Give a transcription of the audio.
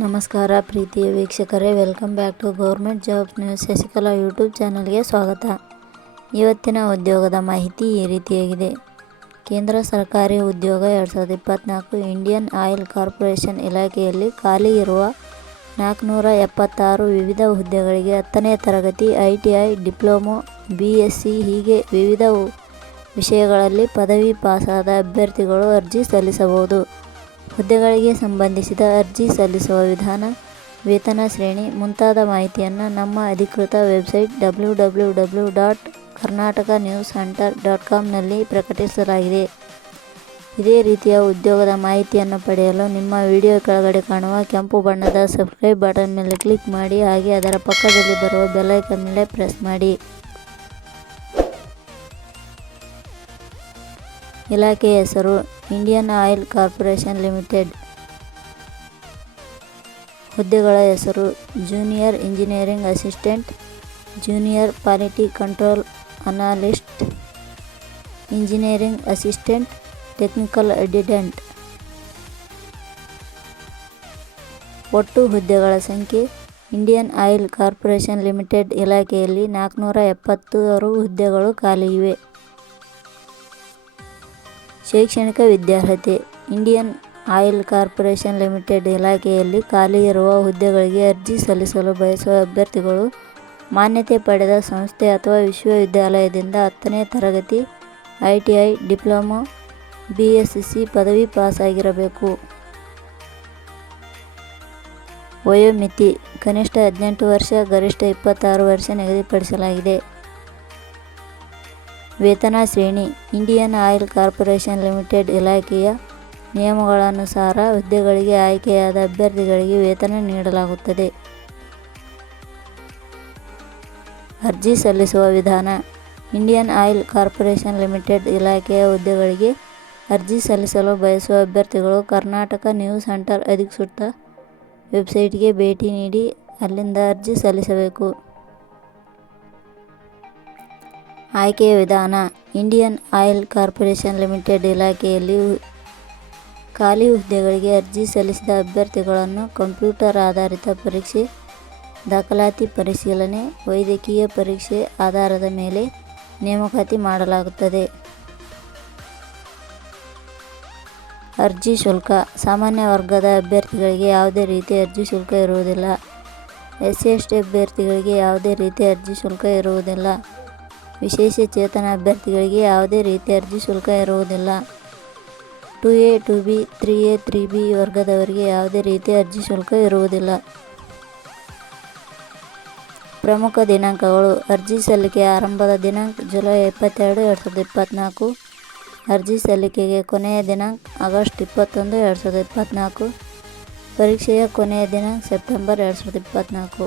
ನಮಸ್ಕಾರ ಪ್ರೀತಿಯ ವೀಕ್ಷಕರೇ welcome back to government job news Shashikala YouTube ಚಾನಲ್ಗೆ ಸ್ವಾಗತ. ಇವತ್ತಿನ ಉದ್ಯೋಗದ ಮಾಹಿತಿ ಈ ರೀತಿಯಾಗಿದೆ. ಕೇಂದ್ರ ಸರ್ಕಾರಿ ಉದ್ಯೋಗ ಎರಡು ಸಾವಿರದ ಇಪ್ಪತ್ತ್ನಾಲ್ಕು ಇಂಡಿಯನ್ ಆಯಿಲ್ ಕಾರ್ಪೊರೇಷನ್ ಇಲಾಖೆಯಲ್ಲಿ ಖಾಲಿ ಇರುವ ನಾಲ್ಕುನೂರ ಎಪ್ಪತ್ತಾರು ವಿವಿಧ ಹುದ್ದೆಗಳಿಗೆ ಹತ್ತನೇ ತರಗತಿ I T I, diploma, B S C ಹೀಗೆ ವಿವಿಧ ವಿಷಯಗಳಲ್ಲಿ ಪದವಿ ಪಾಸಾದ ಅಭ್ಯರ್ಥಿಗಳು ಅರ್ಜಿ ಸಲ್ಲಿಸಬಹುದು. ಹುದ್ದೆಗಳಿಗೆ ಸಂಬಂಧಿಸಿದ ಅರ್ಜಿ ಸಲ್ಲಿಸುವ ವಿಧಾನ, ವೇತನ ಶ್ರೇಣಿ ಮುಂತಾದ ಮಾಹಿತಿಯನ್ನು ನಮ್ಮ ಅಧಿಕೃತ website W W W dot Karnataka news hunter dot ಕಾಮ್ನಲ್ಲಿ ಪ್ರಕಟಿಸಲಾಗಿದೆ. ಇದೇ ರೀತಿಯ ಉದ್ಯೋಗದ ಮಾಹಿತಿಯನ್ನು ಪಡೆಯಲು ನಿಮ್ಮ ವಿಡಿಯೋ ಕೆಳಗಡೆ ಕಾಣುವ ಕೆಂಪು ಬಣ್ಣದ ಸಬ್ಸ್ಕ್ರೈಬ್ ಬಟನ್ ಮೇಲೆ ಕ್ಲಿಕ್ ಮಾಡಿ, ಹಾಗೆ ಅದರ ಪಕ್ಕದಲ್ಲಿ ಬರುವ ಬೆಲೈಕನ್ ಮೇಲೆ ಪ್ರೆಸ್ ಮಾಡಿ. ಇಲಾಖೆಯ ಹೆಸರು ಇಂಡಿಯನ್ ಆಯಿಲ್ ಕಾರ್ಪೊರೇಷನ್ ಲಿಮಿಟೆಡ್ ಹುದ್ದೆಗಳ ಹೆಸರು junior engineering assistant, junior quality control analyst, engineering assistant, technical attendant ಒಟ್ಟು ಹುದ್ದೆಗಳ ಸಂಖ್ಯೆ ಇಂಡಿಯನ್ ಆಯಿಲ್ ಕಾರ್ಪೊರೇಷನ್ ಲಿಮಿಟೆಡ್ ಇಲಾಖೆಯಲ್ಲಿ ನಾಲ್ಕುನೂರ ಎಪ್ಪತ್ತಾರು ಹುದ್ದೆಗಳು ಖಾಲಿ ಇವೆ. ಶೈಕ್ಷಣಿಕ ವಿದ್ಯಾರ್ಹತೆ, ಇಂಡಿಯನ್ ಆಯಿಲ್ ಕಾರ್ಪೊರೇಷನ್ ಲಿಮಿಟೆಡ್ ಇಲಾಖೆಯಲ್ಲಿ ಖಾಲಿ ಇರುವ ಹುದ್ದೆಗಳಿಗೆ ಅರ್ಜಿ ಸಲ್ಲಿಸಲು ಬಯಸುವ ಅಭ್ಯರ್ಥಿಗಳು ಮಾನ್ಯತೆ ಪಡೆದ ಸಂಸ್ಥೆ ಅಥವಾ ವಿಶ್ವವಿದ್ಯಾಲಯದಿಂದ ಹತ್ತನೇ ತರಗತಿ I T I diploma B S C ಪದವಿ ಪಾಸಾಗಿರಬೇಕು. ವಯೋಮಿತಿ, ಕನಿಷ್ಠ ಹದಿನೆಂಟು ವರ್ಷ, ಗರಿಷ್ಠ ಇಪ್ಪತ್ತಾರು ವರ್ಷ ನಿಗದಿಪಡಿಸಲಾಗಿದೆ. ವೇತನ ಶ್ರೇಣಿ, ಇಂಡಿಯನ್ ಆಯಿಲ್ ಕಾರ್ಪೊರೇಷನ್ ಲಿಮಿಟೆಡ್ ಇಲಾಖೆಯ ನಿಯಮಗಳನುಸಾರ ಹುದ್ದೆಗಳಿಗೆ ಆಯ್ಕೆಯಾದ ಅಭ್ಯರ್ಥಿಗಳಿಗೆ ವೇತನ ನೀಡಲಾಗುತ್ತದೆ. ಅರ್ಜಿ ಸಲ್ಲಿಸುವ ವಿಧಾನ, ಇಂಡಿಯನ್ ಆಯಿಲ್ ಕಾರ್ಪೊರೇಷನ್ ಲಿಮಿಟೆಡ್ ಇಲಾಖೆಯ ಹುದ್ದೆಗಳಿಗೆ ಅರ್ಜಿ ಸಲ್ಲಿಸಲು ಬಯಸುವ ಅಭ್ಯರ್ಥಿಗಳು ಕರ್ನಾಟಕ ನ್ಯೂಸ್ ಸೆಂಟರ್ ಅಧಿಕೃತ ವೆಬ್ಸೈಟ್ಗೆ ಭೇಟಿ ನೀಡಿ ಅಲ್ಲಿಂದ ಅರ್ಜಿ ಸಲ್ಲಿಸಬೇಕು. ಆಯ್ಕೆಯ ವಿಧಾನ, ಇಂಡಿಯನ್ ಆಯಿಲ್ ಕಾರ್ಪೊರೇಷನ್ ಲಿಮಿಟೆಡ್ ಇಲಾಖೆಯಲ್ಲಿ ಖಾಲಿ ಹುದ್ದೆಗಳಿಗೆ ಅರ್ಜಿ ಸಲ್ಲಿಸಿದ ಅಭ್ಯರ್ಥಿಗಳನ್ನು ಕಂಪ್ಯೂಟರ್ ಆಧಾರಿತ ಪರೀಕ್ಷೆ, ದಾಖಲಾತಿ ಪರಿಶೀಲನೆ, ವೈದ್ಯಕೀಯ ಪರೀಕ್ಷೆ ಆಧಾರದ ಮೇಲೆ ನೇಮಕಾತಿ ಮಾಡಲಾಗುತ್ತದೆ. ಅರ್ಜಿ ಶುಲ್ಕ, ಸಾಮಾನ್ಯ ವರ್ಗದ ಅಭ್ಯರ್ಥಿಗಳಿಗೆ ಯಾವುದೇ ರೀತಿಯ ಅರ್ಜಿ ಶುಲ್ಕ ಇರುವುದಿಲ್ಲ. ಎಸ್ ಸಿ ಎಸ್ ಟಿ ಅಭ್ಯರ್ಥಿಗಳಿಗೆ ಯಾವುದೇ ರೀತಿಯ ಅರ್ಜಿ ಶುಲ್ಕ ಇರುವುದಿಲ್ಲ. ವಿಶೇಷ ಚೇತನ ಅಭ್ಯರ್ಥಿಗಳಿಗೆ ಯಾವುದೇ ರೀತಿ ಅರ್ಜಿ ಶುಲ್ಕ ಇರುವುದಿಲ್ಲ. Two A, two B, three A, three B ವರ್ಗದವರಿಗೆ ಯಾವುದೇ ರೀತಿಯ ಅರ್ಜಿ ಶುಲ್ಕ ಇರುವುದಿಲ್ಲ. ಪ್ರಮುಖ ದಿನಾಂಕಗಳು. ಅರ್ಜಿ ಸಲ್ಲಿಕೆ ಆರಂಭದ ದಿನಾಂಕ ಜುಲೈ ಇಪ್ಪತ್ತೆರಡು, ಎರಡು ಸಾವಿರದ ಇಪ್ಪತ್ತ್ನಾಲ್ಕು ಅರ್ಜಿ ಸಲ್ಲಿಕೆಗೆ ಕೊನೆಯ ದಿನಾಂಕ ಆಗಸ್ಟ್ ಇಪ್ಪತ್ತೊಂದು, ಎರಡು ಸಾವಿರದ ಇಪ್ಪತ್ತ್ನಾಲ್ಕು ಪರೀಕ್ಷೆಯ ಕೊನೆಯ ದಿನಾಂಕ ಸೆಪ್ಟೆಂಬರ್, ಎರಡು ಸಾವಿರದ ಇಪ್ಪತ್ತ್ನಾಲ್ಕು